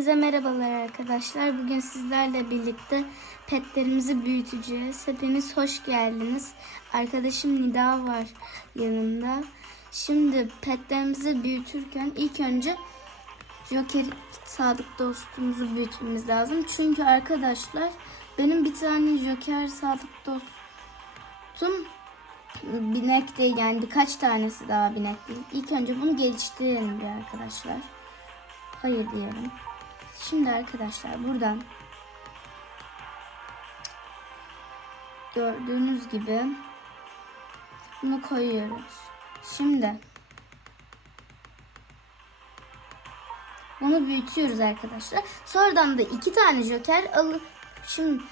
Hepinize merhabalar arkadaşlar. Bugün sizlerle birlikte petlerimizi büyüteceğiz. Hepiniz hoş geldiniz. Arkadaşım Nida var yanımda. Şimdi petlerimizi büyütürken ilk önce Joker sadık dostumuzu büyütmemiz lazım. Çünkü arkadaşlar benim bir tane Joker sadık dostum binek değil yani birkaç tanesi daha binek değil. İlk önce bunu geliştirelim bir arkadaşlar. Hayır diyelim. Şimdi arkadaşlar buradan gördüğünüz gibi bunu koyuyoruz. Şimdi bunu büyütüyoruz arkadaşlar. Sonradan da iki tane joker alıp şimdi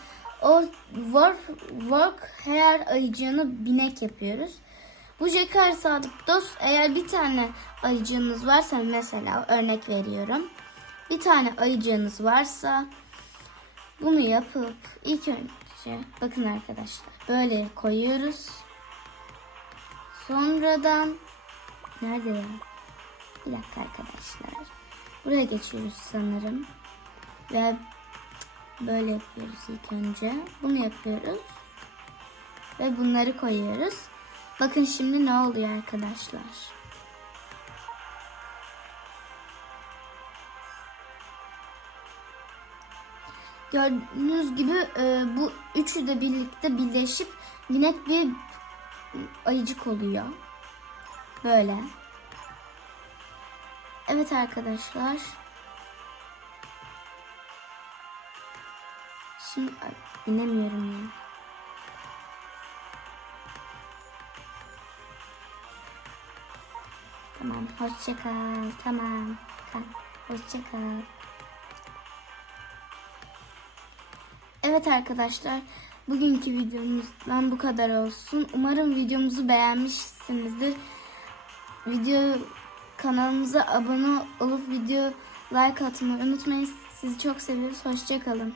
o work, work her ayıcığını binek yapıyoruz. Bu joker sadık dost eğer bir tane ayıcığınız varsa mesela örnek veriyorum. Bir tane ayıcığınız varsa bunu yapıp ilk önce bakın arkadaşlar böyle koyuyoruz. Sonradan nerede ya? Bir dakika arkadaşlar. Buraya geçiyoruz sanırım. Ve böyle yapıyoruz ilk önce. Bunu yapıyoruz. Ve bunları koyuyoruz. Bakın şimdi ne oluyor arkadaşlar. Gördüğünüz gibi e, bu üçü de birlikte birleşip minik bir ayıcık oluyor. Böyle. Evet arkadaşlar. Şimdi ay, inemiyorum ya. Tamam, hoşça kal. Tamam. Tamam. Evet arkadaşlar, bugünkü videomuzdan bu kadar olsun. Umarım videomuzu beğenmişsinizdir. Video kanalımıza abone olup video like atmayı unutmayın. Sizi çok seviyoruz. Hoşça kalın.